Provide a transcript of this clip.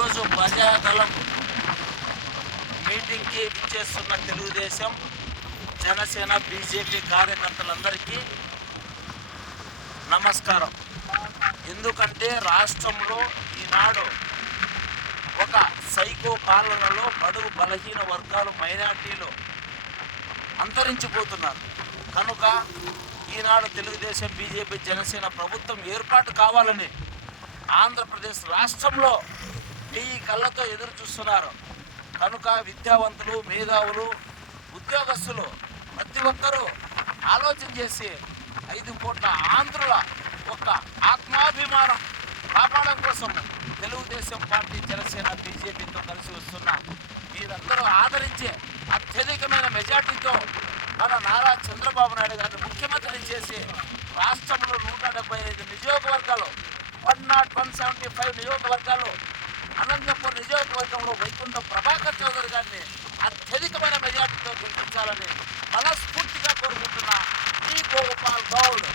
ఈరోజు ప్రజాదళం మీటింగ్కి ఇచ్చేస్తున్న తెలుగుదేశం జనసేన బీజేపీ కార్యకర్తలందరికీ నమస్కారం. ఎందుకంటే రాష్ట్రంలో ఈనాడు ఒక సైకో పాలనలో బడుగు బలహీన వర్గాలు మైనార్టీలు అంతరించిపోతున్నారు. కనుక ఈనాడు తెలుగుదేశం బీజేపీ జనసేన ప్రభుత్వం ఏర్పాటు కావాలని ఆంధ్రప్రదేశ్ రాష్ట్రంలో వెయ్యి కళ్ళతో ఎదురు చూస్తున్నారు. కనుక విద్యావంతులు మేధావులు ఉద్యోగస్తులు ప్రతి ఒక్కరూ ఆలోచన చేసి ఐదు కోట్ల ఆంధ్రుల ఒక ఆత్మాభిమానం కాపాడడం కోసం తెలుగుదేశం పార్టీ జనసేన బీజేపీతో కలిసి వస్తున్న మీరందరూ ఆదరించే అత్యధికమైన మెజార్టీతో మన నారా చంద్రబాబు నాయుడు గారిని ముఖ్యమంత్రిని చేసి రాష్ట్రంలో నూట డెబ్బై ఐదు నియోజకవర్గాలు one not one seventy five నియోజకవర్గాలు అనంతపూర్ నియోజకవర్గంలో వైకుంఠ ప్రభాకర్ చౌదరి గారిని అత్యధికమైన మెజార్టీతో గెలిపించాలని మనస్ఫూర్తిగా కోరుకుంటున్న ఈ గోపాల్ గౌడ్.